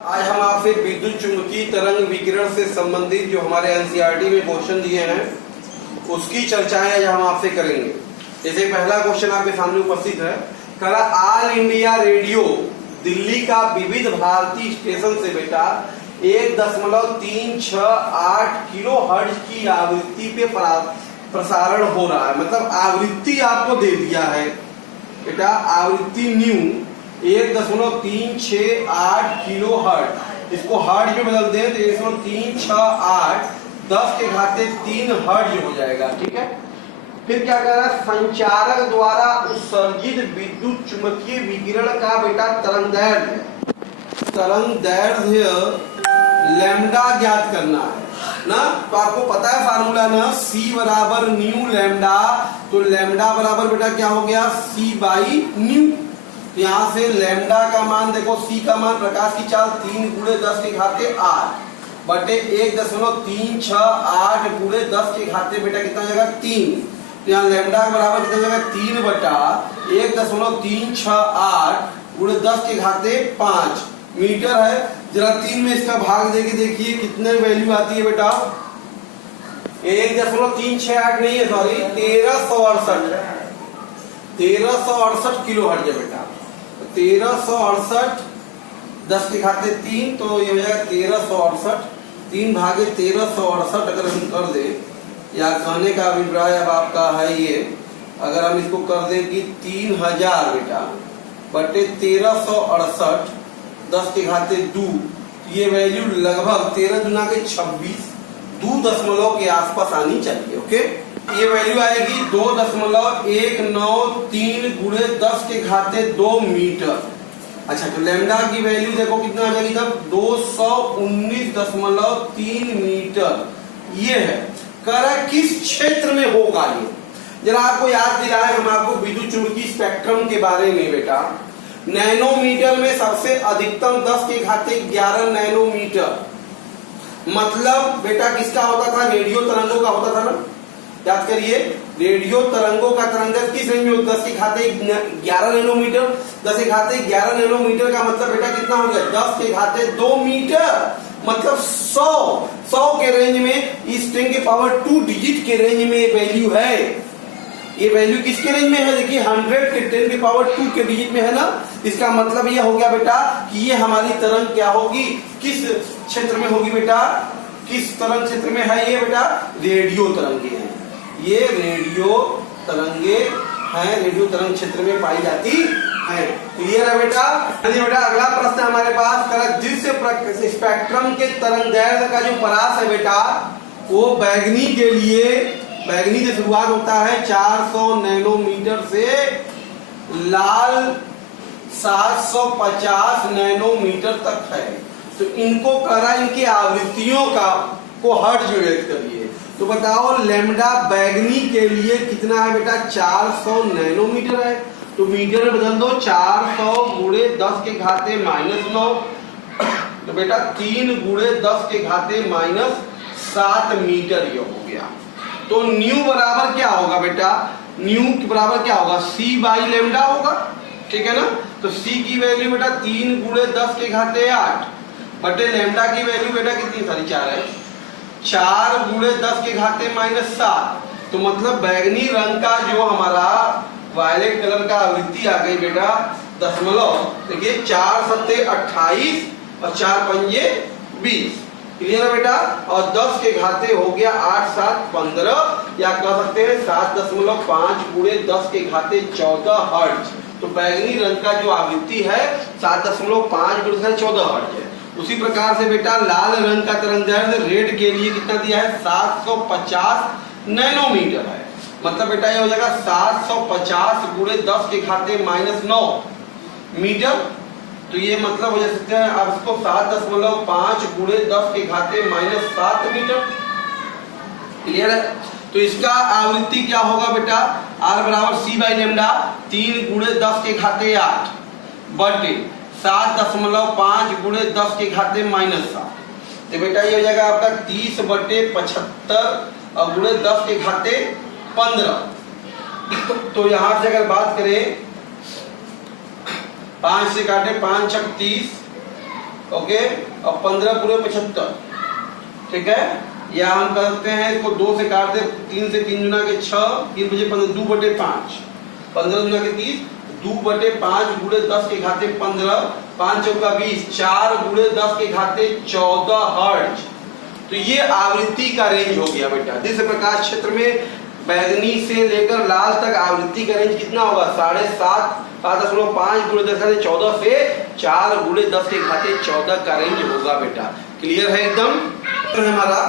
आज हम आपसे विद्युत चुंबकीय तरंग विकिरण से संबंधित जो हमारे एनसीईआरटी में क्वेश्चन दिए हैं उसकी चर्चाएं आज हम आपसे करेंगे। जैसे पहला क्वेश्चन आपके सामने उपस्थित है, करा ऑल इंडिया रेडियो दिल्ली का विविध भारती स्टेशन से बेटा 1.368 किलो हर्ट्ज की आवृत्ति पे प्रसारण हो रहा है। मतलब आवृत्ति आपको दे दिया है बेटा, आवृत्ति न्यू 1.368 किलो हर्ट्ज, इसको हर्ट्ज में बदल दें तो 1.368 10 के घाते 3 हर्ट्ज हो जाएगा। ठीक है, फिर क्या कर रहा है, संचारक द्वारा उत्सर्जित विद्युत चुंबकीय विकिरण का बेटा तरंगदैर्घ्य लैम्डा ज्ञात करना है ना। तो आपको पता है फार्मूला ना, C बराबर न्यू लैम्डा, तो लैम्डा बराबर बेटा क्या हो गया, C बाई न्यू। यहाँ से लैम्डा का मान देखो, C का मान प्रकाश की चाल 3 गुणे 10 के घाते 8 बटे 1.368 गुणे 10 के घाते बेटा कितना हो जाएगा 3। तो यहाँ लैम्डा के बराबर कितना हो जाएगा 3 बटा 1.368 गुणे 10 के घाते 5 मीटर है। जरा 3 में इसका भाग देके देखिए कितने वैल्यू आती है बेटा, 1.368 नहीं है, सॉरी 1368 किलो हर्ट्ज है बेटा। 1368 10 के घाते 3, तो ये हो जाएगा 1368 3 भागे 1368 अगर हम कर दे, या कहने का अभिप्राय अब आपका है ये, अगर हम इसको कर दे कि 3000 बेटा बटे 1368 10 के घाते 2, ये वैल्यू लगभग 13 दुना के 26 2 दशमलव के आसपास आनी चाहिए। ओके, ये वैल्यू आएगी 2.193 गुणे 10 के घाते 2 मीटर। अच्छा, तो लैम्डा की वैल्यू देखो कितना आ जाएगी तब 219.3 मीटर। ये है करा किस क्षेत्र में होगा ये, जरा आपको याद दिलाए हम आपको विद्युत चुंबकीय स्पेक्ट्रम के बारे में बेटा। नैनोमीटर में सबसे अधिकतम 10 के घाते 11 नैनोमीटर, मतलब बेटा किसका होता था, रेडियो तरंगों का होता था ना। याद करिए, रेडियो तरंगों का तरंगदैर्घ्य किस रेंज में होता है, 10 के घाते 11 नैनोमीटर। 10 के घाते 11 नैनोमीटर का मतलब बेटा कितना हो गया, 10 के घाते 2 मीटर, मतलब 100 के रेंज में, इस 10 के पावर 2 डिजिट के रेंज में वैल्यू है। ये वैल्यू किसके रेंज में है, देखिए 100 के 10 के पावर 2 के डिजिट में है ना। इसका मतलब ये हो गया बेटा कि ये हमारी तरंग क्या होगी, किस क्षेत्र में होगी बेटा, किस तरंग क्षेत्र में है ये बेटा, रेडियो तरंगे हैं। ये रेडियो तरंगे हैं, रेडियो तरंग क्षेत्र में पाई जाती है। क्लियर है बेटा। चलिए बेटा, अगला प्रश्न हमारे पास, दृश्य स्पेक्ट्रम के तरंगदैर्घ्य का जो परास है बेटा, वो बैगनी के लिए, बैगनी से शुरुआत होता है 400 नैनोमीटर से लाल 750 नैनोमीटर तक है। तो इनको करा, इनकी आवृत्तियों का को हर्ट्ज में व्यक्त करिए। तो बताओ लैम्डा बैगनी के लिए कितना है बेटा, 400 नैनोमीटर है। तो मीटर में बदल दो, 400 गुणे 10 के घाते -9, तो बेटा 3 गुणे 10 के घाते -7 मीटर ये हो गया। तो न्यू बराबर क्या होगा बेटा, न्यू के बराबर क्या होगा, C बाई लैम्डा होगा। ठीक है ना। तो C की वैल्यू बेटा 3 गुणे 10 के घाते 8 बटे लैम्डा की वैल्यू बेटा कितनी, सारी 4 है, 4 गुणे 10 के घाते -7। तो मतलब बैगनी रंग का जो हमारा वायलेट कलर का आवृत्ति आ गई बेटा दशमलव, देखिए 4 सत्ते 28 और 4 पंजे 20। क्लियर है बेटा। और 10 के घाते हो गया 8 7 15, या कह सकते हैं 7.5 गुणे 10 के घाते 14 हर्ट्ज। तो बैगनी रंग का जो आवृत्ति है 7.5 गुणे 14 हर्ट्ज है। उसी प्रकार से बेटा लाल रंग का तरंगदैर्घ्य रेड के लिए कितना दिया है, 750 नैनोमीटर है। मतलब बेटा ये हो जाएगा 750 गुणे 10 के घाते -9 मीटर। तो ये मतलब हो सकते हैं आप इसको 7.5 गुणे 10 के घाते -7 मीटर। क्लियर है। तो इसका आवृत्ति क्या होगा बेटा, R बराबर C बाई लैम्डा 3 गुणे 10 के घाते 8 बटे 7.5 गुणे 10 के घाते -7। तो बेटा ये हो जाएगा आपका 30 बटे 75 और गुणे 10 के घाते 15। तो यहां से अगर बात करें 5 से काटे 5 छक 30 ओके, और 15 पूरे 75, ठीक है। या हम कर सकते हैं इसको 2 से काट दे, 3 से 3 गुना के 6, 3 बजे 15, 2/5, 15 गुना के 30, 2/5 गुणे 10 के घाते 15, 5 चौका 20, 4 गुणे 10 के घाते 14 हर्ट्ज। तो ये आवृत्ति का रेंज हो गया बेटा। जिस प्रकाश क्षेत्र में बैगनी से लेकर लाल तक आवृत्ति का रेंज कितना होगा, 7.5, 5.5 गुणे 10 के घाते 14 से 4 गुणे 10 के घाते 14 का रेंज होगा बेटा। क्लियर है एकदम। तो हमारा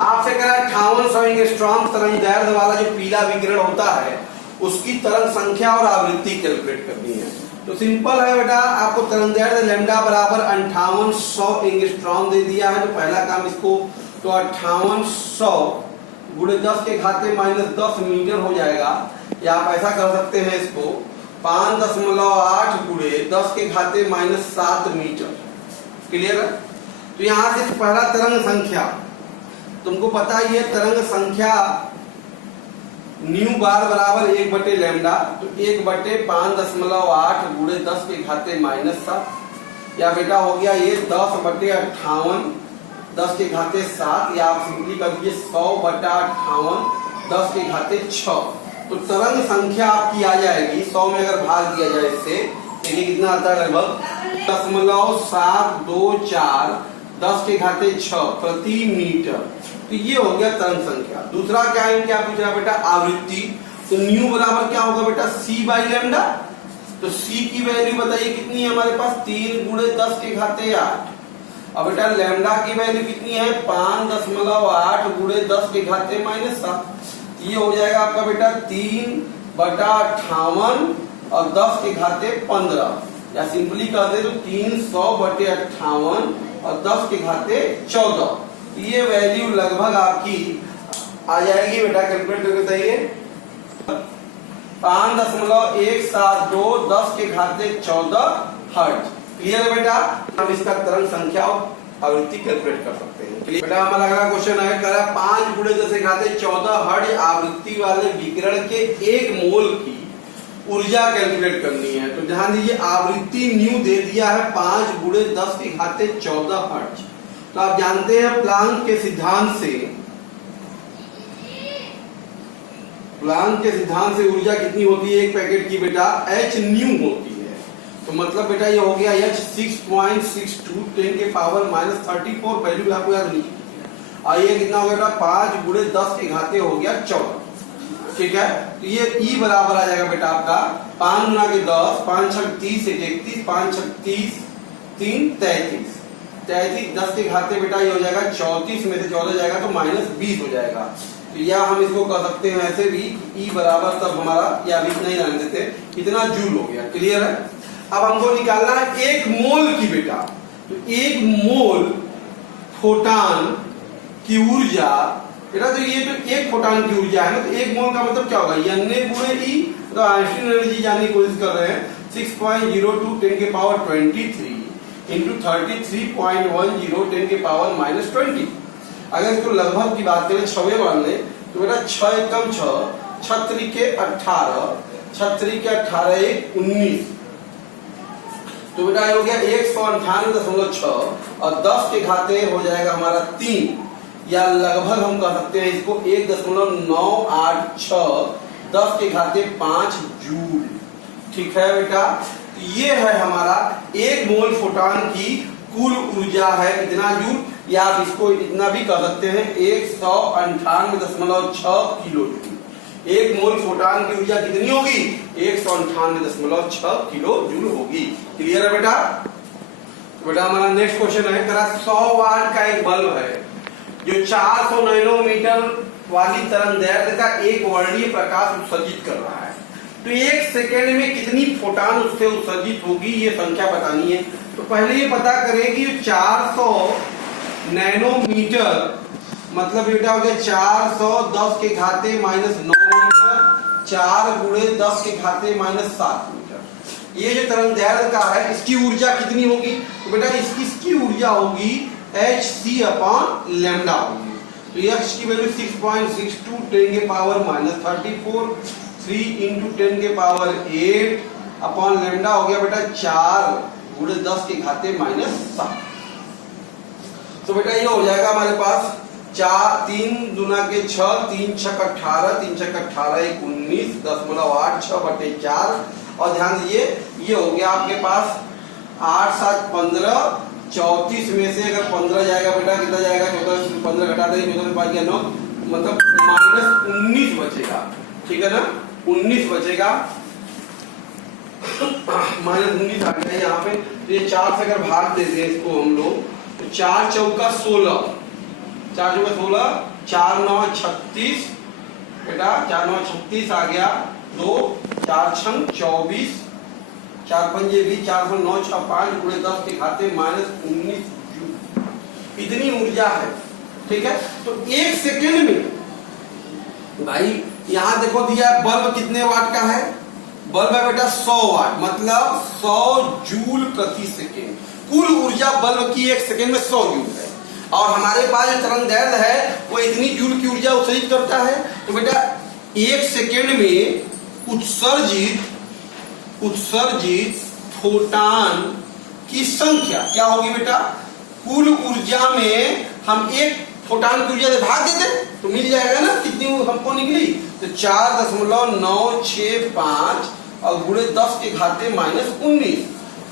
आपसे कह रहा है 5800 एंगस्ट्रॉम तरंग दैर्ध्य वाला जो पीला विकिरण होता है उसकी तरंग संख्या और आवृत्ति कैलकुलेट करनी है। तो सिंपल है बेटा, आपको तरंग दैर्ध्य लैम्डा बराबर 5800 एंगस्ट्रॉम दे दिया है। तो पहला काम इसको, तो 5800 गुणे 10 के घाते -10 मीटर हो जाएगा। या आप ऐसा कर सकते हैं इसको 5.8 गुणे 10 के घाते -7 मीटर। क्लियर है। तो यहां से पहला तरंग संख्या तुमको पता ही है, तरंग संख्या न्यू बार बराबर 1 लैम्डा। तो 1/5.8 गुणे 10 के घाते -7, या बेटा हो गया ये 10/58 10 के घाते 7, या आप सिंपली कर दीजिए 100/58 10 के घाते 6। तो तरंग संख्या आपकी आ जाएगी 100 में अगर भाग दिया जाए इससे, देखिए कितना आता है, लगभग 0.724 10 के घाते 6 प्रति मीटर। तो ये हो गया तरंग संख्या। दूसरा क्या है, क्या पूछ रहा है बेटा, आवृत्ति। तो न्यू बराबर क्या होगा बेटा, c/लैम्डा। तो c की वैल्यू बताइए कितनी है हमारे पास, 3 गुणे 10 के घाते 8। अब बेटा लैम्डा की वैल्यू कितनी है, 5.8 गुणे 10 के घाते -7। ये हो जाएगा आपका बेटा 3/58 और 10 के घाते 15, या सिंपली कह दे तो 300/58 और 10 के घाते 14। ये वैल्यू लगभग आपकी आ जाएगी बेटा, कैलकुलेट करके बताइए, 5.172 10 के घाते 14 हर्ट्ज। क्लियर है बेटा। हम इसका तरंग संख्या और आवृत्ति कैलकुलेट कर सकते हैं। बेटा हमारा अगला क्वेश्चन है, कह रहा 5 गुणे 10 के घाते 14 हर्ट्ज आवृत्ति वाले विकिरण के 1 मोल की ऊर्जा कैलकुलेट करनी है। तो ध्यान दीजिए, आवृत्ति न्यू दे दिया है 5 गुणे 10 के घाते 14 हर्ट्ज। तो आप जानते हैं प्लांक के सिद्धांत से ऊर्जा कितनी होती है एक पैकेट की बेटा, h न्यू होती है। तो मतलब बेटा ये हो गया h 6.62 10 के पावर -34, वैल्यू आपको याद नहीं कीजिए। और ये कितना हो गया बेटा, 5 गुणे 10 के घाते हो गया 14। ठीक है। तो ये E बराबर आ जाएगा बेटा आपका 5 गुना के 10, 5 छक 30 से 31, 5 छक 30, 3 33, 10 के घाते बेटा ये हो जाएगा 34 में से 14 जाएगा तो -20 हो जाएगा। तो या हम इसको कर सकते हैं ऐसे भी, E बराबर तब हमारा, या भी नहीं रहने देते, इतना जूल हो गया। क्लियर है। अब हमको निकालना है 1 मोल की बेटा। तो 1 मोल फोटान की ऊर्जा बेटा, तो ये जो 1 फोटान की ऊर्जा है ना, तो 1 मोल का मतलब क्या होगा, N गुणे E। तो आइंस्टीन एनर्जी जानने की कोशिश कर रहे हैं, 6.02 10 के पावर 23 इंटू 33.10 10 के पावर -20। अगर इसको लगभग की बात करें, 6 मान ले, तो बेटा 6 एकम 6, 6 त्रिके 18, 6 त्रिके 18 1 19। तो बेटा ये हो गया 198.6 और 10 के घाते हो जाएगा हमारा 3, या लगभग हम कह सकते हैं इसको 1.986 10 के घाते 5 जूल। ठीक है बेटा। ये है हमारा 1 मोल फोटॉन की कुल ऊर्जा है कितना जूल, या आप इसको इतना भी कह सकते हैं 198.6 किलो जूल। 1 मोल फोटॉन की ऊर्जा कितनी होगी, 198.6 किलो जूल होगी। क्लियर है बेटा। तो बेटा हमारा नेक्स्ट क्वेश्चन है, 100 वाट का एक बल्ब है जो 400 नैनोमीटर वाली तरंगदैर्ध्य का एक वर्णीय प्रकाश उत्सर्जित कर रहा है। तो 1 सेकेंड में कितनी फोटान उससे उत्सर्जित होगी, ये संख्या बतानी है। तो पहले ये पता करें कि 400 नैनोमीटर मतलब बेटा हो गया 410 के घाते -9 मीटर, 4 गुणे 10 के घाते -7 मीटर। ये जो तरंगदैर्ध्य का है इसकी ऊर्जा कितनी होगी, तो बेटा इसकी ऊर्जा होगी hc/लैम्डा होगी। तो h की वैल्यू 6.62 10 के पावर -34, 3 इंटू 10 के पावर 8 अपॉन लैम्डा हो गया बेटा 4 गुणे 10 के घाते -7। तो बेटा ये हो जाएगा हमारे पास 4 3 दूना के 6 3 6 18 3 6 18 1 19.8 6/4 और ध्यान दीजिए ये हो गया आपके पास 8 7 15 34 में से अगर 15 जाएगा बेटा कितना जाएगा 14 से 15 घटा देंगे 14 में 5 गया 9 मतलब -19 बचेगा। ठीक है ना 19 बचेगा -19 आ गया यहाँ पे। तो ये 4 से अगर भाग देते हैं इसको हम लोग तो 4 चौका 16 4 चौका 16 4 9 36 बेटा 4 9 36 आ गया 2 4 6 24 4 5 20 4 9 6 5 पूरे 10 के खाते -19 जूल इतनी ऊर्जा है। ठीक है तो एक सेकेंड में भाई यहाँ देखो दिया बल्ब कितने वाट का है बल्ब है बेटा 100 वाट मतलब 100 जूल प्रति सेकेंड कुल ऊर्जा बल्ब की एक सेकेंड में 100 जूल है और हमारे पास जो तरंगदैर्घ्य है वो इतनी जूल की ऊर्जा उत्सर्जित करता है। तो बेटा एक सेकेंड में उत्सर्जित फोटान की संख्या क्या होगी बेटा कुल ऊर्जा में हम एक फोटान की ऊर्जा से भाग देते तो मिल जाएगा ना कितनी हमको निकली तो 4.965 और गुणे 10 के घाते -19।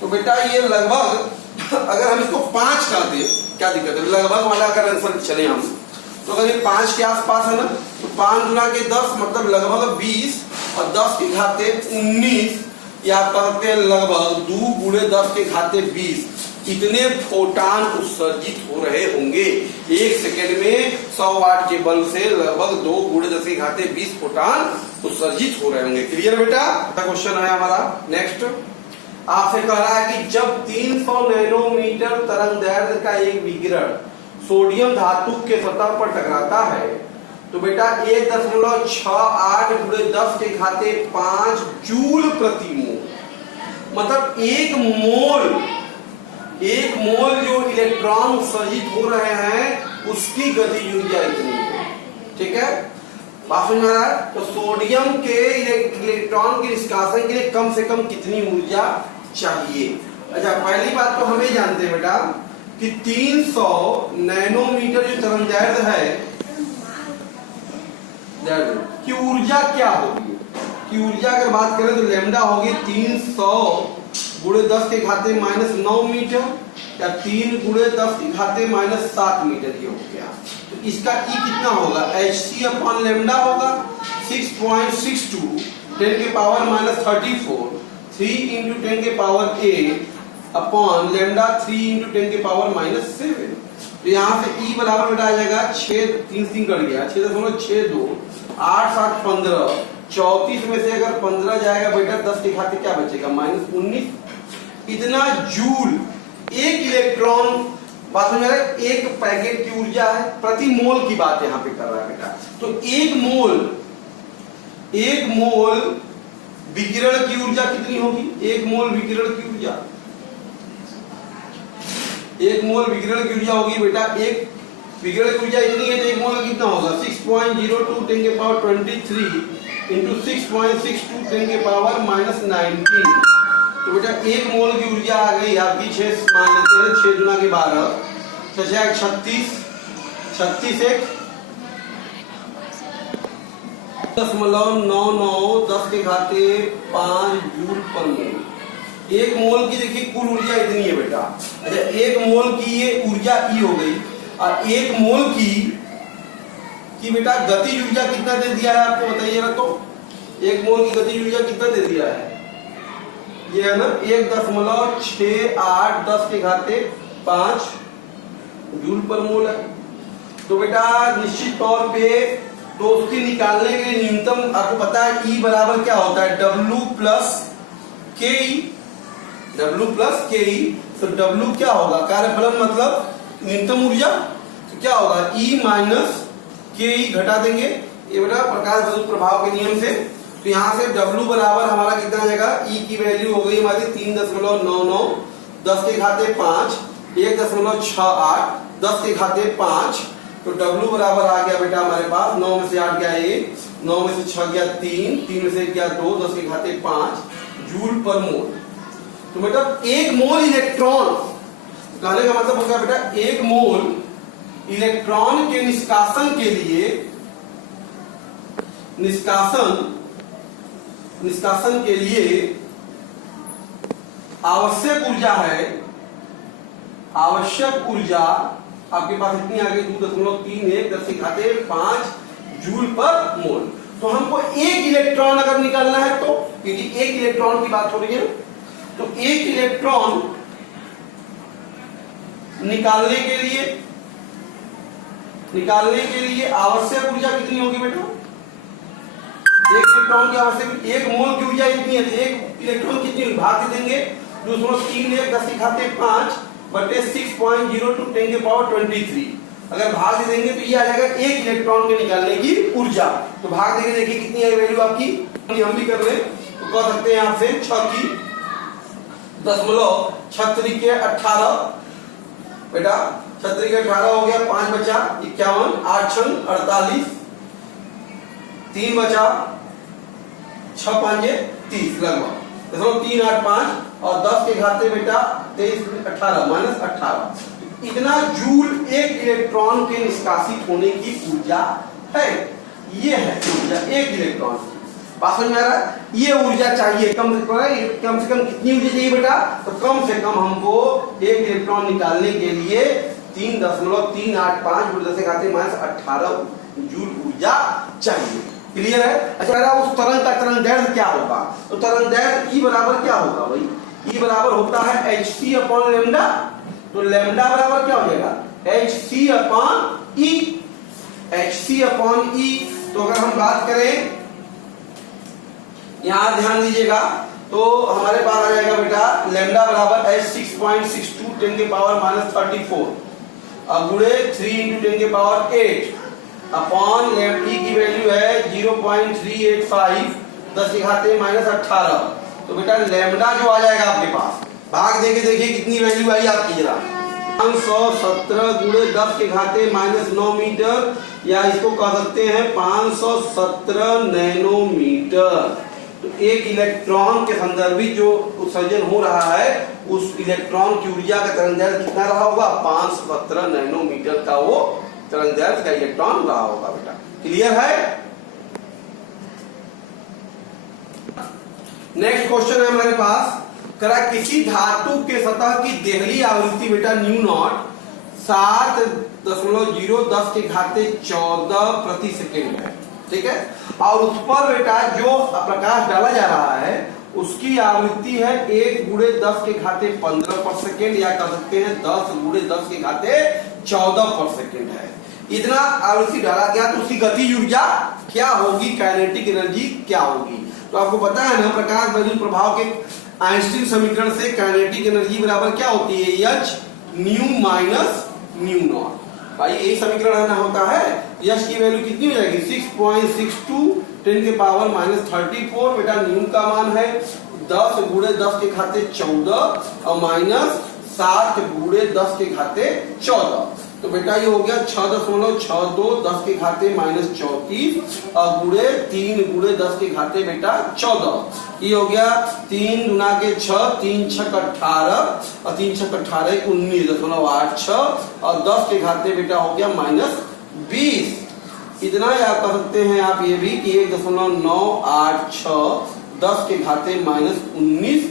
तो बेटा ये लगभग अगर हम इसको 5 कर दे क्या दिक्कत है लगभग वाला अगर आंसर चले हम तो अगर ये 5 के आसपास है ना तो 5 गुना के 10 मतलब लगभग 20 और 10 के घाते 19 या कहते लगभग 2 गुणे 10 के घाते 20 इतने फोटान उत्सर्जित हो रहे होंगे एक सेकेंड में 100 वाट के बल्ब से लगभग 2 गुणे 10 के घाते 20 फोटान उत्सर्जित हो रहे होंगे। क्लियर बेटा क्वेश्चन है हमारा नेक्स्ट आपसे कह रहा है कि जब 300 नैनोमीटर तरंगदैर्घ्य का एक विकिरण सोडियम धातु के सतह पर टकराता है तो बेटा 1.68 गुणे 10 के घाते 5 जूल प्रति मोल मतलब एक मोल जो इलेक्ट्रॉन उत्सर्जित हो रहे हैं उसकी गतिज ऊर्जा इतनी है। ठीक है बात समझ में आ रहा है तो सोडियम के इलेक्ट्रॉन के निष्कासन के लिए कम से कम कितनी ऊर्जा चाहिए। अच्छा पहली बात तो हमें जानते हैं बेटा कि 300 नैनोमीटर जो तरंगदैर्घ्य है कि ऊर्जा क्या होगी कि ऊर्जा अगर बात करें तो लैम्डा होगी 300 गुणे 10 के घाते -9 मीटर या 3 गुणे 10 के घाते -7 मीटर ये हो गया। तो इसका ई कितना होगा hc अपॉन लैम्डा होगा 6.62 10 के पावर -34 3 into 10 के पावर 8 अपॉन लैम्डा 3 into 10 के पावर -7। तो यहाँ से ई बराबर बेटा आ जाएगा 6 3 3 कर गया 6.62 8 7 15 34 में से अगर 15 जाएगा बेटा 10 के घाते क्या बचेगा -19 इतना जूल एक इलेक्ट्रॉन बात में एक पैकेट की ऊर्जा है प्रति मोल की बात यहाँ पे कर रहा है बेटा। तो एक मोल विकिरण की ऊर्जा कितनी होगी एक मोल विकिरण की ऊर्जा होगी बेटा एक विकिरण की ऊर्जा इतनी है तो एक मोल कितना होगा 6.02 10 के पावर 23 इंटू 6.62 10 के पावर -19। तो बेटा एक मोल की ऊर्जा आ गई आपकी 6 मान लेते हैं 6 गुना के 12 36 एक 0.99 10 के घाते 5 जूल पर मोल। एक मोल की देखिए कुल ऊर्जा इतनी है बेटा। अच्छा एक मोल की ये ऊर्जा ई हो गई और एक मोल की बेटा गतिज ऊर्जा कितना दे दिया है आपको बताइए ना। तो एक मोल की गतिज ऊर्जा कितना दे दिया है ये है ना 1.68 10 के घाते 5 जूल पर मोल है। तो बेटा निश्चित तौर पे तो उसकी निकालने के लिए न्यूनतम आपको पता है E बराबर क्या होता है W प्लस के ई। तो W क्या होगा कार्यफलन मतलब न्यूनतम ऊर्जा तो क्या होगा E माइनस के ई घटा देंगे ये बेटा प्रकाश वस्तु प्रभाव के नियम से। तो यहाँ से W बराबर हमारा कितना आ जाएगा E की वैल्यू हो गई हमारी 3.99 10 के घाते 5 1.68 10 के घाते 5। तो W बराबर आ गया बेटा हमारे पास 9 में से 8 गया 1 9 में से 6 गया 3 3 में से गया 2 10 के घाते 5 जूल पर मोल। तो बेटा एक मोल इलेक्ट्रॉन कहने का मतलब हो गया बेटा, एक मोल इलेक्ट्रॉन के निष्कासन के लिए, निष्कासन के लिए आवश्यक ऊर्जा है, आवश्यक ऊर्जा आपके पास इतनी आ गई 2.31 जूल पर मोल। तो हमको एक इलेक्ट्रॉन अगर निकालना है तो, क्योंकि एक इलेक्ट्रॉन की बात हो रही है, तो एक इलेक्ट्रॉन निकालने के लिए आवश्यक ऊर्जा कितनी होगी बेटा? एक इलेक्ट्रॉन की आवश्यक, एक मोल की ऊर्जा इतनी है, एक इलेक्ट्रॉन कितनी भाग देंगे 2.31 बटे 6.02 10 के पावर 23, अगर भाग दे देंगे तो ये आ जाएगा एक इलेक्ट्रॉन के निकालने की ऊर्जा। तो भाग देके देखिए कितनी है वैल्यू आपकी, हम भी कर रहे हैं तो कह सकते हैं आपसे 6 की 10.36 के 18 बेटा, 36 के 18 हो गया, 5 बचा 51, 8 6 48, 3 बचा 6 5 30 लगभग 0.385 और 10 के घाते बेटा 23 18 माइनस 18, इतना जूल एक इलेक्ट्रॉन के निष्कासित होने की ऊर्जा है। ये है ऊर्जा एक इलेक्ट्रॉन की। बात समझ में आ रहा है? ये ऊर्जा चाहिए कम से कम कितनी ऊर्जा चाहिए बेटा? तो कम से कम हमको एक इलेक्ट्रॉन निकालने के लिए 3.385 10 के घाते माइनस 18 जूल ऊर्जा चाहिए। क्लियर है? अच्छा, उस तरंग का तरंग दैर्घ्य क्या होगा? तो तरंग दैर्घ्य E बराबर क्या होगा भाई? E बराबर होता है hc अपॉन लैम्डा। तो लैम्डा बराबर क्या हो जाएगा? hc upon E। तो अगर हम बात करें, यहां ध्यान दीजिएगा, तो हमारे पास आ जाएगा बेटा लैम्डा बराबर h 6.62 10 के पावर माइनस 34 अब गुणे 3 × 10 के पावर 8 अपॉन E की वैल्यू है 0.385 10 के घाते माइनस 18। तो बेटा लैम्डा जो आ जाएगा आपके पास, भाग देके देखिए कितनी वैल्यू आई आपकी जरा, 517 गुणे 10 के घाते माइनस 9 मीटर, या इसको कह सकते हैं 517 नैनोमीटर। तो एक इलेक्ट्रॉन के संदर्भित जो उत्सर्जन हो रहा है, उस इलेक्ट्रॉन की ऊर्जा का तरंगदैर्घ्य कितना रहा होगा? 517 नैनोमीटर का वो तरंगदैर्घ्य का इलेक्ट्रॉन रहा होगा बेटा। क्लियर है? नेक्स्ट क्वेश्चन है हमारे पास, करा किसी धातु के सतह की देहली आवृत्ति बेटा न्यू नॉट 7.010 के घाते 14 प्रति सेकेंड है, ठीक है, और उस पर बेटा जो प्रकाश डाला जा रहा है उसकी आवृत्ति है 1 × 10 के घाते 15 पर सेकेंड, या कह सकते हैं 10 × 10 के घाते 14 पर सेकेंड है। इतना आवृत्ति डाला गया तो उसकी गति ऊर्जा क्या होगी, काइनेटिक एनर्जी क्या होगी? तो आपको पता है ना, प्रकाश वैद्युत प्रभाव के आइंस्टीन समीकरण से काइनेटिक एनर्जी बराबर क्या होती है? H new minus new not. भाई यही समीकरण है ना, होता है। H की वैल्यू कितनी हो जाएगी? 6.62 10 के पावर माइनस 34 बेटा, न्यू का मान है 10 × 10 के घाते 14 और माइनस 7 × 10 के घाते 14। तो बेटा ये हो गया 6.62 10 के घाते माइनस 34 और गुणे 3 × 10 के घाते बेटा 14। ये हो गया 3 × 6 3 6 18 और 3 6 18 19.86 और 10 के घाते बेटा हो गया माइनस 20। इतना याद कर सकते हैं आप ये भी कि 1.986 10 के घाते माइनस 19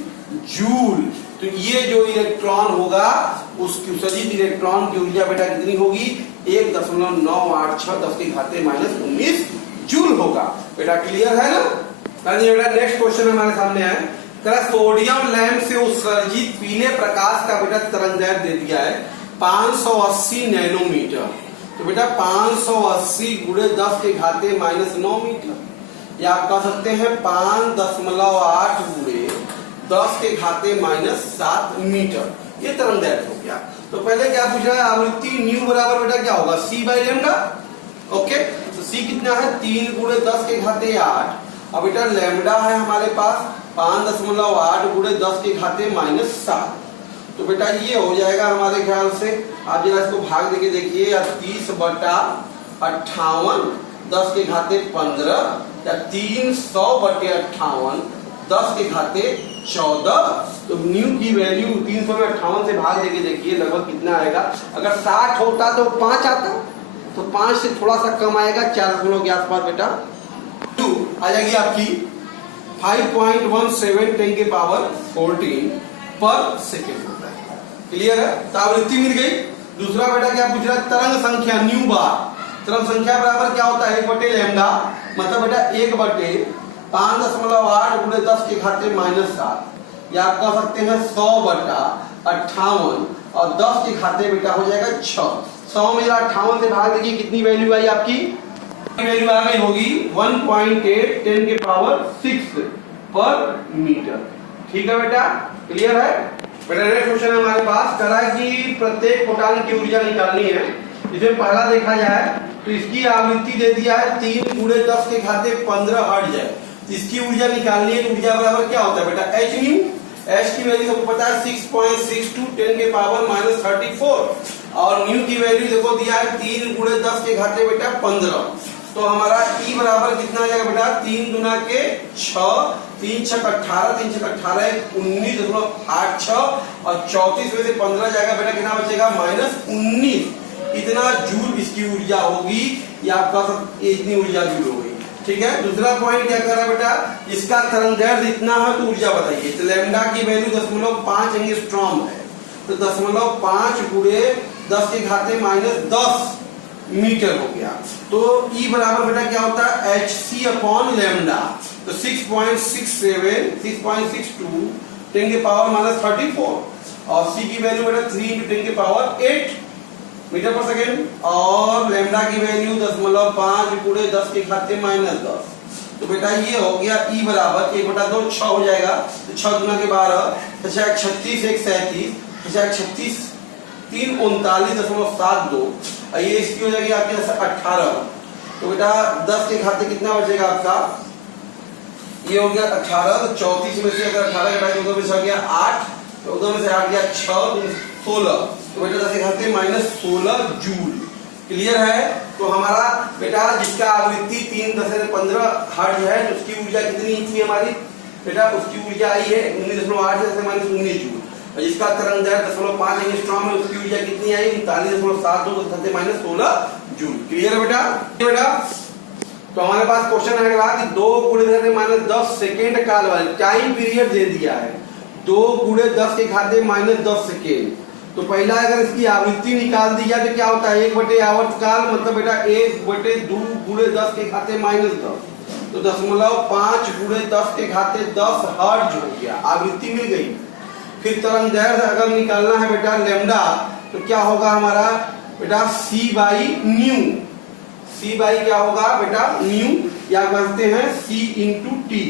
जूल। तो ये जो इलेक्ट्रॉन होगा उसकी उत्सर्जित इलेक्ट्रॉन की ऊर्जा बेटा कितनी होगी? 1.986 10 के घाते माइनस 19 जूल होगा बेटा। क्लियर है ना? बेटा नेक्स्ट क्वेश्चन हमारे सामने है, सोडियम लैंप से उत्सर्जित पीले प्रकाश का बेटा तरंगदैर्घ्य दे दिया है 580 नैनोमीटर। तो बेटा 580 × 10 के घाते माइनस 9 मीटर, या आप कह सकते हैं 5.8 × 10 के घाते माइनस 7 मीटर। ये तरंगदैर्घ्य हो गया। तो पहले क्या पूछ रहा है? आवृत्ति न्यू बराबर बेटा क्या होगा? C by lambda. ओके, तो C कितना है? 3 × 10 के घाते 8। अब बेटा लैम्डा है हमारे पास 5.8 × 10 के घाते माइनस 7। तो बेटा ये हो जाएगा हमारे ख्याल से, आप जरा इसको भाग देके देखिए, या 30/58 10 के घाते 15 या 300/58 10 के घाते 14। तो तो न्यू की वैल्यू 300 में 58 से भाग देके देखिए लगभग कितना आएगा। अगर 60 होता तो 5 आता, तो 5 से थोड़ा सा कम आएगा, 4 दशमलव के आसपास बेटा 2 आ जाएगी आपकी 5.17 10 के पावर 14 पर सेकेंड होता है। क्लियर है? तो आवृत्ति मिल गई। दूसरा बेटा क्या पूछ रहा है, तरंग संख्या न्यू बार। तरंग संख्या बराबर क्या होता है 1 बटे लैम्डा, मतलब बेटा 1 बटे 5.8 गुणे 10 के घाते -7, या आप कह सकते हैं 100 बटा 58 और 10 के घाते बेटा हो जाएगा 6। 100 में 58 से भाग देखिए कितनी वैल्यू आई आपकी, वैल्यू आ गई होगी 1.8 10 के पावर 6 पर मीटर। ठीक है बेटा, क्लियर है बेटा। नेक्स्ट क्वेश्चन हमारे पास करा कि प्रत्येक फोटॉन की ऊर्जा निकालनी है। इसमें पहला देखा जाए तो इसकी आवृत्ति दे दिया है 3 गुणे 10 के घाते 15 हर्ट्ज है। इसकी ऊर्जा निकालनी है तो ऊर्जा बराबर क्या होता है बेटा एच न्यू। एच की वैल्यू सबको पता है 6.62 10 के पावर -34 और न्यू की वैल्यू देखो दिया है 3 गुणे 10 के घाते बेटा 15। तो हमारा ई बराबर कितना आ जाएगा बेटा 3 गुना के 6, 3 छक 18, 3 छक 18 19.86 और 34 में से 15 जाएगा बेटा कितना बचेगा -19। इतना जूल इसकी ऊर्जा होगी, या आपका सब इतनी ऊर्जा जूल होगी। ठीक है। दूसरा पॉइंट क्या कर रहा है बेटा, इसका तरंगदैर्घ्य इतना है तो ऊर्जा बताइए। तो लैम्डा की वैल्यू 0.5 एंगस्ट्रॉम है, तो 0.5 गुणे 10 के घाते -10 मीटर हो गया। तो ई बराबर बेटा क्या होता है hc अपॉन लैम्डा। तो 6.62 10 के पावर -34 और c की वैल्यू बेटा 3 × 10 के पावर 8 मीटर पर सेकेंड और लैम्डा की वैल्यू 0.5 गुणे 10 के घाते -10। तो बेटा ये हो गया ई बराबर 1/2 6 हो जाएगा, तो 6 गुना के 12 36 1 37 36 3 39.72 ये इसकी हो जाएगी आपके 18। तो बेटा 10 के घाते कितना बचेगा आपका, ये हो गया 18। तो 34 में से अगर 18 घटाए तो 2 में से आ गया 8, तो 2 में से आ गया 6 16, तो बेटा 10 के घाते -16 जूल। क्लियर है? तो हमारा बेटा जिसका आवृत्ति 3.1015 हर्ट्ज है तो उसकी ऊर्जा कितनी थी हमारी बेटा, उसकी ऊर्जा आई है 19.8 से -19 जूल। और जिसका तरंगदैर्घ्य 0.5 एंगस्ट्रॉम है उसकी ऊर्जा कितनी आई 39.72 -16 जूल। क्लियर है बेटा? बेटा तो हमारे पास क्वेश्चन है कि 2 गुणे 10 सेकेंड काल वाले टाइम पीरियड दे दिया है 2 गुणे 10 के घाते -10 सेकेंड। तो पहला अगर इसकी आवृत्ति निकाल दी जाए तो क्या होता है 1 बटे आवर्तकाल, मतलब बेटा 1 बटे 2 गुणे 10 के घाते -10, तो 0.5 गुणे 10 के घाते 10 हर्ट्ज हो गया, आवृत्ति मिल गई। फिर तरंगदैर्घ्य अगर निकालना है बेटा लैम्डा, तो क्या होगा हमारा बेटा c by new. c by क्या होगा बेटा न्यू, या कहते हैं c इंटू टी।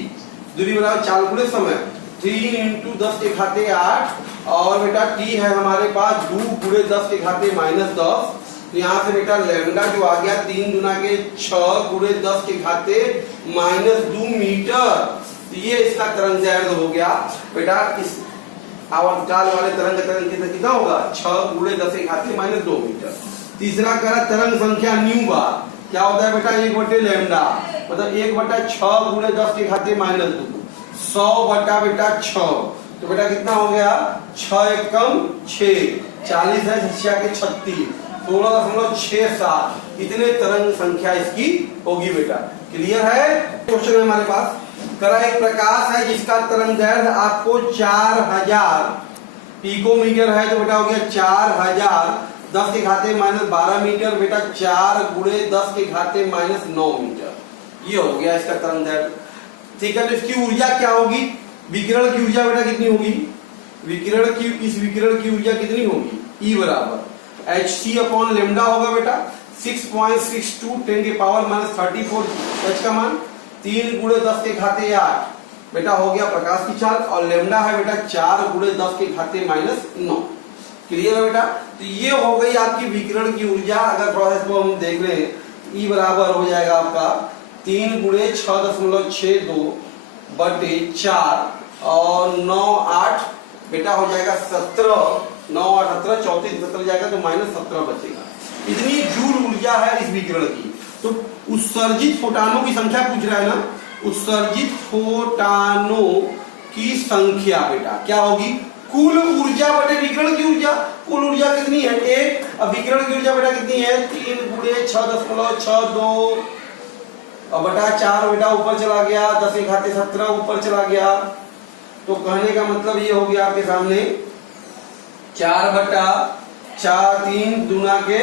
दूरी बराबर 4 गुणे समय 3 × 10 के घाते 8 और बेटा t है हमारे पास 2 गुणे 10 के घाते -10। तो यहाँ से बेटा लैम्डा जो आ गया 3 गुना के 6 गुणे 10 के घाते -2 मीटर। तो ये इसका तरंगदैर्घ्य हो गया बेटा। इस आवर्तकाल वाले तरंग कितना होगा 6 गुणे 10 के घाते -2 मीटर। तीसरा करा तरंग संख्या न्यू बार, क्या होता है बेटा 1 बटे लैम्डा, मतलब 1 बटा 6 गुणे 10 के घाते -2 100 बटा बेटा 6। तो बेटा कितना हो गया 6 एकम 6 40 है 6 के 36 16.67 इतने तरंग संख्या इसकी होगी बेटा। क्लियर है? क्वेश्चन है हमारे पास करा एक प्रकाश है जिसका तरंगदैर्घ्य आपको 4000 पिकोमीटर है, तो बेटा हो गया 4000 10 के घाते -12 मीटर बेटा 4 गुणे 10 के घाते -9 मीटर, ये हो गया इसका तरंगदैर्घ्य। ठीक है। तो इसकी ऊर्जा क्या होगी, विकिरण की ऊर्जा बेटा कितनी होगी, इस विकिरण की ऊर्जा कितनी होगी E बराबर hc अपॉन लैम्डा होगा बेटा 6.62 10 के पावर -34 h का मान 3 गुणे 10 के घाते 8 बेटा हो गया प्रकाश की चाल, और लैम्डा है बेटा 4 गुणे 10 के घाते -9। क्लियर है बेटा? तो ये हो गई आपकी विकिरण की ऊर्जा। अगर प्रोसेस को हम देख लें E बराबर हो जाएगा आपका 3 गुणे 6.62 बटे 4 और 9 8 बेटा हो जाएगा 17 9 8 17 34 17 जाएगा तो -17 बचेगा। इतनी जूल ऊर्जा है इस विकिरण की। तो उत्सर्जित फोटानों की संख्या पूछ रहा है ना, उत्सर्जित फोटानों की संख्या बेटा क्या होगी, कुल ऊर्जा बटे विकिरण की ऊर्जा। कुल ऊर्जा कितनी है 1, अब विकिरण की ऊर्जा बेटा कितनी है 3 गुणे 6.62 और बटा 4 बेटा ऊपर चला गया, 10 के घाते 17 ऊपर चला गया। तो कहने का मतलब ये हो गया आपके सामने 4 बटा 4 3 दूना के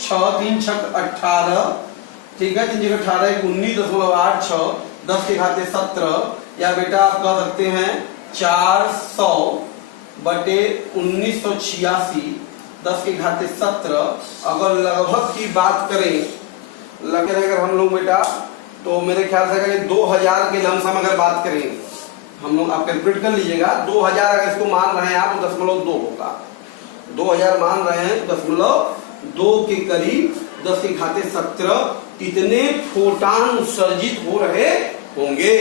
6 3 6 18, ठीक है, 3 जगह 18 19.86, 10 के घाते 17 या बेटा आप कह सकते हैं 400 बटे 1986, 10 के घाते 17। अगर लगभग की बात करें अगर हम लोग बेटा तो मेरे ख्याल से अगर 2000 के लमसम अगर बात करें हम लोग, आप कैलकुलेट कर लीजिएगा, 2000 अगर इसको मान रहे हैं आप तो 0.2 होगा, 2000 मान रहे हैं 0.2 के करीब 10 के घाते 17 इतने फोटान उत्सर्जित हो रहे होंगे।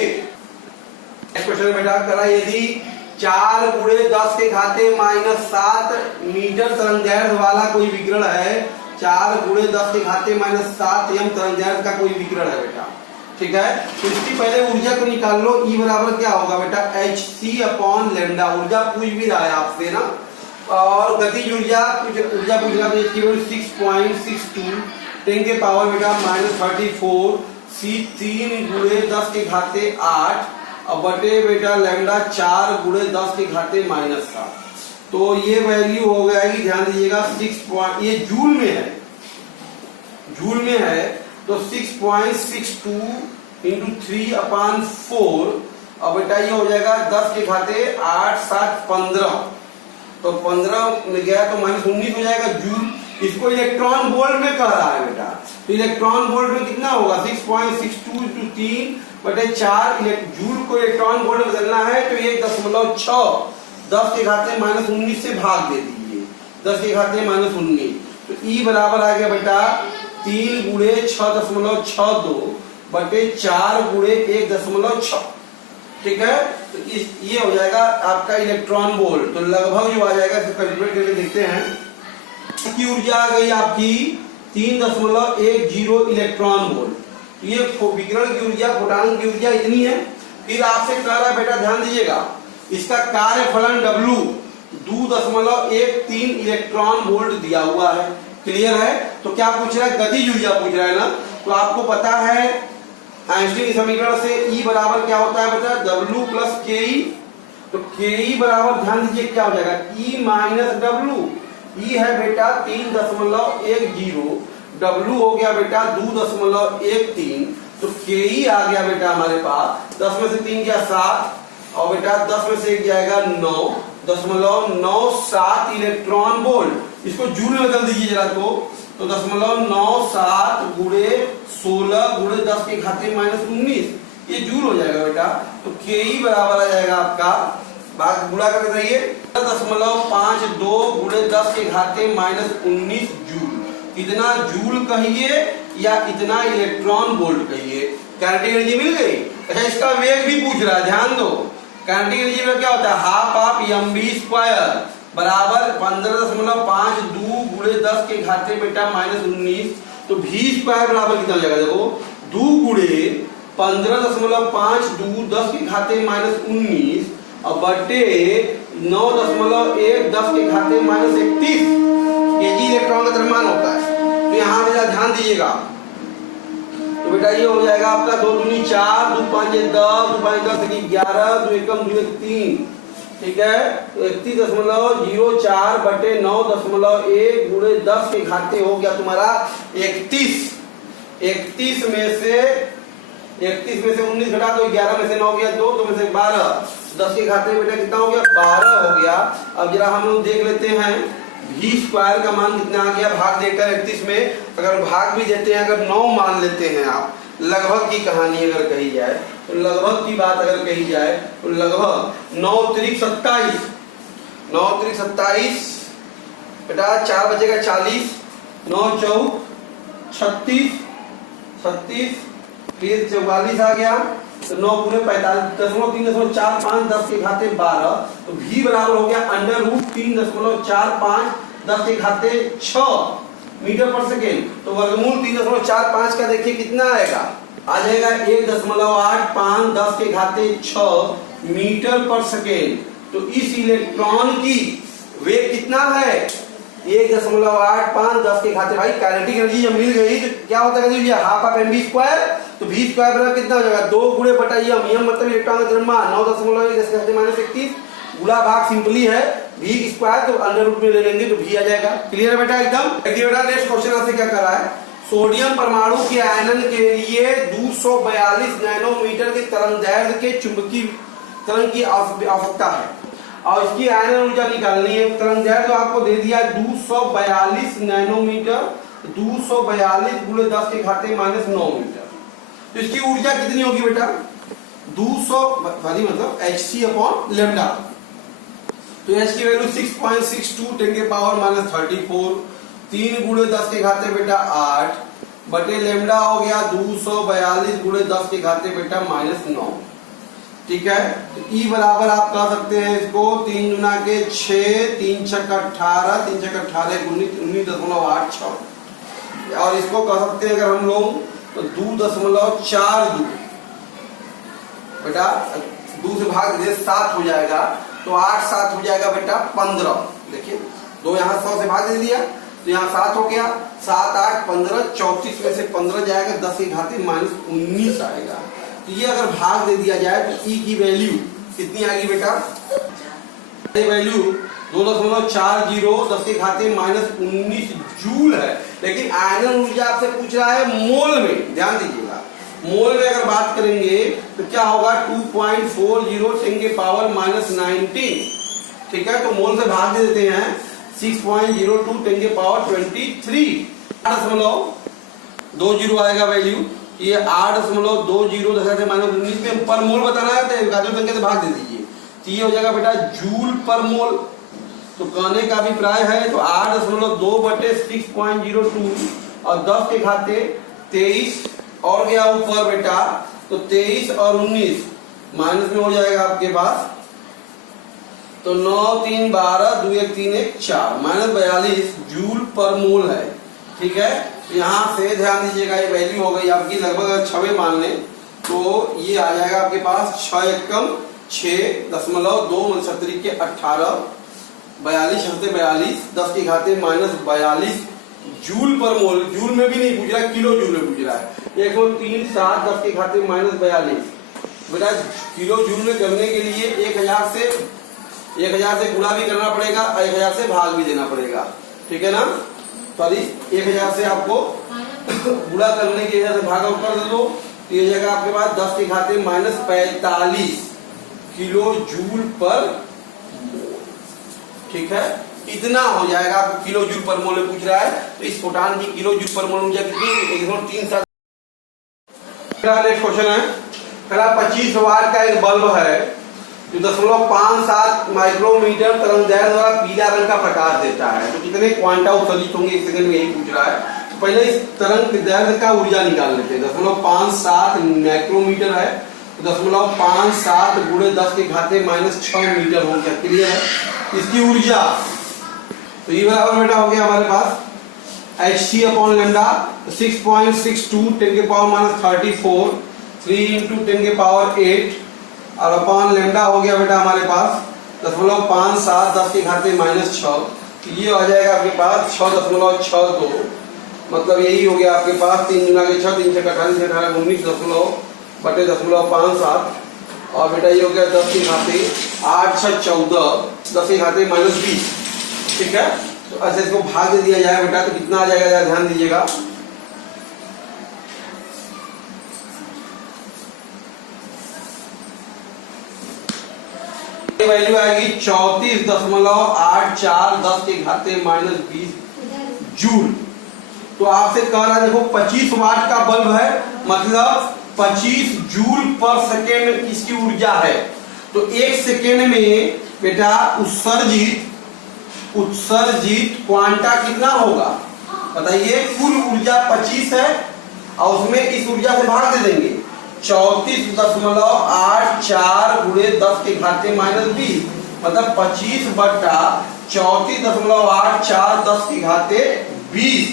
क्वेश्चन बेटा करा, यदि 4 गुणे 10 के घाते -7 मीटर तरंगदैर्घ्य वाला कोई विकिरण है, 4 गुणे 10 के घाते -7 m तरंगदैर्घ्य का कोई विकिरण है बेटा, ठीक है, तो इसकी पहले ऊर्जा को निकाल लो। E बराबर क्या होगा बेटा hc/λ, ऊर्जा पूछ भी रहा है आपसे ना, और गतिज ऊर्जा पूछ रहा है केवल 6.62 10 के पावर बेटा -34 c 3 गुणे 10 के घाते 8 और बटे बेटा लैम्डा 4 गुणे 10 के घाते -7। तो ये वैल्यू हो जाएगी, ध्यान दीजिएगा 6 ये जूल में है, जूल में है तो 6.62 इंटू 3/4 और बेटा ये हो जाएगा 10 के घाते 8 7 15, तो 15 में गया तो -19 हो जाएगा जूल। इसको इलेक्ट्रॉन वोल्ट में कह रहा है बेटा, तो इलेक्ट्रॉन वोल्ट में कितना होगा 6.62 इंटू 3/4 जूल को इलेक्ट्रॉन वोल्ट में बदलना है तो 1.6 10 के घाते -19 से भाग दे दीजिए, 10 के घाते -19, तो E बराबर आ गया बेटा 3 गुणे 6.62 बटे 4 गुणे 1.6, ठीक है, तो ये हो जाएगा आपका इलेक्ट्रॉन वोल्ट। तो लगभग जो आ जाएगा इसको कैलकुलेट करके देखते हैं, इसकी ऊर्जा आ गई आपकी 3.10 इलेक्ट्रॉन वोल्ट। ये विकिरण की ऊर्जा, फोटान की ऊर्जा इतनी है। फिर आपसे कह रहा है बेटा ध्यान दीजिएगा, इसका कार्यफलन W 2.13 इलेक्ट्रॉन वोल्ट दिया हुआ है, क्लियर है। तो क्या पूछ रहा है, गतिज ऊर्जा पूछ रहा है ना, तो आपको पता है आइंस्टीन समीकरण से E बराबर क्या होता है बेटा W प्लस KE, तो KE बराबर ध्यान दीजिए क्या हो जाएगा E माइनस W। E है बेटा 3.10, W हो गया बेटा 2.13, तो KE आ गया बेटा हमारे पास 10 में से 3 गया 7 और बेटा 10 में से 1 जाएगा 9.97 इलेक्ट्रॉन वोल्ट। इसको जूल में बदल दीजिए जरा तो 0.97 गुणे 16 गुणे 10 के घाते -19 ये जूल हो जाएगा बेटा। तो KE बराबर आ जाएगा आपका, भाग गुणा करके रहिए 0.52 गुणे 10 के घाते -19 जूल। इतना जूल कहिए या इतना इलेक्ट्रॉन वोल्ट कहिए, काइनेटिक एनर्जी मिल गई। अच्छा इसका वेग भी पूछ रहा है, ध्यान दो, काइनेटिक एनर्जी में क्या होता है हाफ ऑफ mv² बराबर 15.52 गुणे 10 के घाते बेटा -19, तो v² बराबर कितना हो जाएगा, देखो 2 गुणे 15.52 10 के घाते -19 और बटे 9.1 10 के घाते -31 केजी इलेक्ट्रॉन का द्रव्यमान होता है। तो यहाँ बेटा ध्यान दीजिएगा, तो बेटा ये हो जाएगा आपका 2 दूनी 4, 2 5 10, 2 5 10 11, 2 एकम 2 3, ठीक है, तो 31.04 बटे 9.1 गुणे 10 के घाते हो गया तुम्हारा 31। 31 में से 19 घटा दो, 11 में से 9 गया 2, 2 में से 12, 10 के घाते बेटा कितना हो गया 12 हो गया। अब जरा हम लोग देख लेते हैं v² का मान कितना आ गया भाग देकर 31 में, अगर भाग भी देते हैं, अगर 9 मान लेते हैं आप, लगभग की कहानी अगर कही जाए तो लगभग की बात अगर कही जाए तो लगभग 9 त्रिक 27, 9 त्रिक 27 बेटा 4 बचेगा 40, 9 चौक 36, 36 फिर 44 आ गया, तो 9 पूरे 45.3.45 10 के घाते 12, तो v बराबर हो गया √3.45 10 के घाते 6 मीटर पर सेकेंड। तो वर्गमूल 3.45 का देखिए कितना आएगा, आ जाएगा 1.85 10 के घाते 6 मीटर पर सेकेंड। तो इस इलेक्ट्रॉन की वेग कितना है 1.85 10 के घाते, भाई काइनेटिक एनर्जी जब मिल गई तो क्या होता है half of m v square, तो वी स्क्वायर बराबर कितना हो जाएगा 2 गुणे बटा एम मतलब इलेक्ट्रॉन का द्रव्यमान 9.10 गुणा भाग सिंपली है वी स्क्वायर, तो अंडर रूट में ले लेंगे तो वी आ जाएगा। क्लियर है बेटा एकदम। देखिए बेटा नेक्स्ट क्वेश्चन आपसे क्या कर रहा है, सोडियम परमाणु के आयनन के लिए 242 नैनोमीटर के तरंगदैर्घ्य के चुंबकीय तरंग की आवश्यकता है और इसकी आयनन ऊर्जा निकालनी है। तरंगदैर्घ्य आपको दे दिया 242 नैनोमीटर, 242 गुणे 10 के घाते -9 मीटर। तो इसकी ऊर्जा कितनी होगी बेटा 200 मतलब hc अपॉन लैम्डा। तो h की वैल्यू 6.62 10 के पावर -34, 3 गुणे 10 के घाते बेटा 8 बटे लैम्डा हो गया 242 गुणे 10 के घाते बेटा -9। ठीक है, तो E बराबर आप कह सकते हैं इसको 3 गुना के 6, 3 छक 18, 3 छक 18 19.86 और इसको कह सकते हैं अगर हम लोग तो 2.42 बेटा 2 से भाग दे 7 हो जाएगा, तो 8 7 हो जाएगा बेटा 15। देखिए 2 यहाँ 100 से भाग दे दिया तो यहाँ 7 हो गया, 7 8 15 34 में से 15 जाएगा 10 के घाते -19 आएगा। तो ये अगर भाग दे दिया जाए तो E की वैल्यू कितनी आएगी बेटा, वैल्यू 2.40 10 के घाते -19 जूल है। लेकिन आयनन ऊर्जा आपसे पूछ रहा है मोल में, ध्यान दीजिएगा मोल में अगर बात करेंगे तो क्या होगा 2.40 10 के पावर -19। ठीक है, तो मोल से भाग दे देते हैं 6.02 10 के पावर 23, 8.20 आएगा वैल्यू। ये 8.20 -19 में पर मोल बताना है तो घातीय संख्या से भाग दे दीजिए, तो ये हो जाएगा बेटा जूल पर मोल। तो कहने का अभिप्राय है तो 8.2 बटे 6.02 और 10 के घाते 23 और गया ऊपर बेटा, तो 23 और 19 माइनस में हो जाएगा आपके पास, तो 9 3 12 2 1 3 1 4 -42 जूल पर मोल है। ठीक है, यहाँ से ध्यान दीजिएगा ये वैल्यू हो गई आपकी लगभग 6 मान लें तो ये आ जाएगा आपके पास 6 एकम 6.2 × के 18 42 42 10 के घाते -42 जूल पर मोल। जूल में भी नहीं पूछ रहा है, किलो जूल में पूछ रहा है। 1.3 7 10 के घाते -42 बेटा किलो जूल में करने के लिए 1000 से गुणा भी करना पड़ेगा, 1000 से भाग भी देना पड़ेगा। ठीक है ना, सॉरी 1000 से आपको गुणा करने के 1000 से भाग कर दो तो ये जाएगा आपके पास 10 के घाते -45 किलो जूल पर। ठीक है, इतना हो जाएगा आपको किलो जूल पर मोल में पूछ रहा है। तो इस फोटान की किलो जूल पर मोल ऊर्जा कितनी 1.37। नेक्स्ट क्वेश्चन है, 25 वाट का एक बल्ब है जो 0.57 माइक्रोमीटर तरंगदैर्घ्य द्वारा पीला रंग का प्रकाश देता है, तो कितने क्वांटा उत्सर्जित होंगे 1 सेकंड में यही पूछ रहा है। तो पहले इस तरंगदैर्घ्य का ऊर्जा निकाल लेते हैं। 0.57 माइक्रोमीटर है, 0.57 गुणे 10 के घाते -6 मीटर हो गया। क्लियर है, इसकी ऊर्जा तो ये बराबर बेटा हो गया हमारे पास hc अपॉन लैम्डा 6.62 10 के पावर -34 3 × 10 के पावर 8 और अपॉन लैम्डा हो गया बेटा हमारे पास 0.57 10 के घाते -6। तो ये आ जाएगा आपके पास 6.62 मतलब यही हो गया आपके पास 3 गुना के 6 3 6 18 18 19 बटे 0.57 और बेटा ये हो गया 10 के घाते 8 6 14 10 के घाते -20। ठीक है, तो ऐसे इसको भाग दे दिया जाए बेटा तो कितना आ जाएगा, ध्यान दीजिएगा वैल्यू आएगी 34.84 10 के घाते -20 जूल। तो आपसे कह रहा है देखो 25 वाट का बल्ब है मतलब 25 जूल पर सेकेंड इसकी ऊर्जा है। तो 1 सेकेंड में बेटा उत्सर्जित क्वांटा कितना होगा बताइए। कुल ऊर्जा 25 है और उसमें इस ऊर्जा से भाग दे देंगे 34.84 गुणे 10 के घाते -20 मतलब 25 बटा 34.84 10 के घाते 20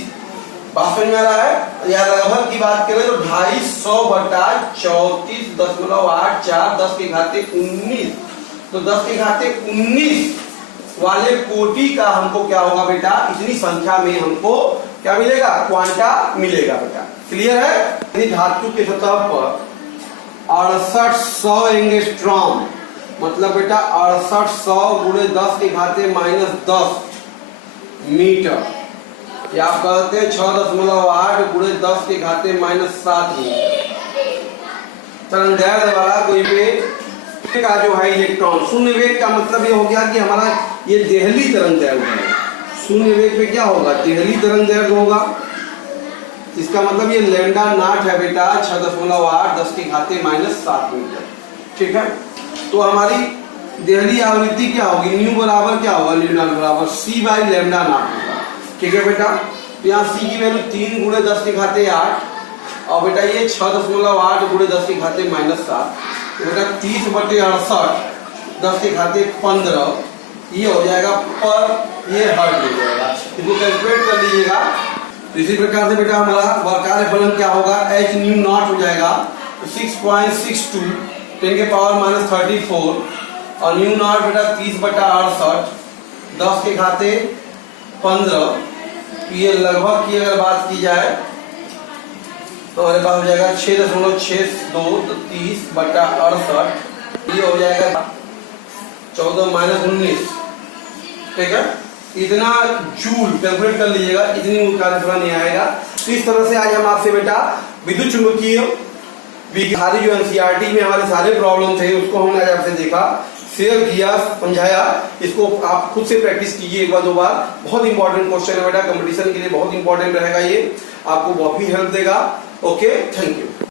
बात समझ में आ रहा है? या लगभग की बात करें तो 250 बटा 34.84 10 के घाते 19, तो 10 के घाते 19 वाले कोटि का हमको क्या होगा बेटा, इतनी संख्या में हमको क्या मिलेगा, क्वांटा मिलेगा बेटा। क्लियर है? यदि धातु के सतह पर 6800 एंगस्ट्रॉम, मतलब बेटा 6800 गुणे 10 के घाते -10 मीटर, या आप कहते हैं 6.8 गुणे 10 के घाते -7 मीटर तरंगदैर्घ्य वाला कोई वेग का जो है इलेक्ट्रॉन, शून्य वेग का मतलब ये हो गया कि हमारा ये देहली तरंगदैर्घ्य है। शून्य वेग पे क्या होगा, देहली तरंगदैर्घ्य होगा। इसका मतलब ये लैम्डा नॉट है बेटा 6.8 10 के घाते -7 मीटर। ठीक है, तो हमारी देहली आवृत्ति क्या होगी, न्यू बराबर क्या होगा, न्यू नॉट बराबर C बाई लैम्डा नॉट होगा। ठीक है बेटा, तो यहाँ C की वैल्यू 3 गुणे 10 के घाते 8 और बेटा ये 6.8 गुणे 10 के घाते -7, तो बेटा 30/68 10 के घाते 15 ये हो जाएगा पर ये हर्ट्ज हो जाएगा। इसको कैलकुलेट कर लीजिएगा। तो इसी प्रकार से बेटा हमारा वर्कार्य फलन क्या होगा, h न्यू नॉट हो जाएगा तो 6.62 10 के पावर -34 और न्यू नॉट बेटा 30/68 10 के घाते 15, ये लगभग की अगर बात की जाए तो हमारे पास हो जाएगा 6.62 तो 30/68 ये हो जाएगा 14 - 19। ठीक है, इतना जूल कैलकुलेट कर लीजिएगा, इतनी कार्यफलन नहीं आएगा। तो इस तरह से आज हम आपसे बेटा विद्युत चुंबकीय सारी जो एनसीईआरटी में हमारे सारे प्रॉब्लम थे उसको हमने आज आपसे देखा, शेयर किया, समझाया। इसको आप खुद से प्रैक्टिस कीजिए एक बार दो बार। बहुत इंपॉर्टेंट क्वेश्चन है बेटा, कंपटीशन के लिए बहुत इंपॉर्टेंट रहेगा, ये आपको बहुत ही हेल्प देगा। Okay, thank you.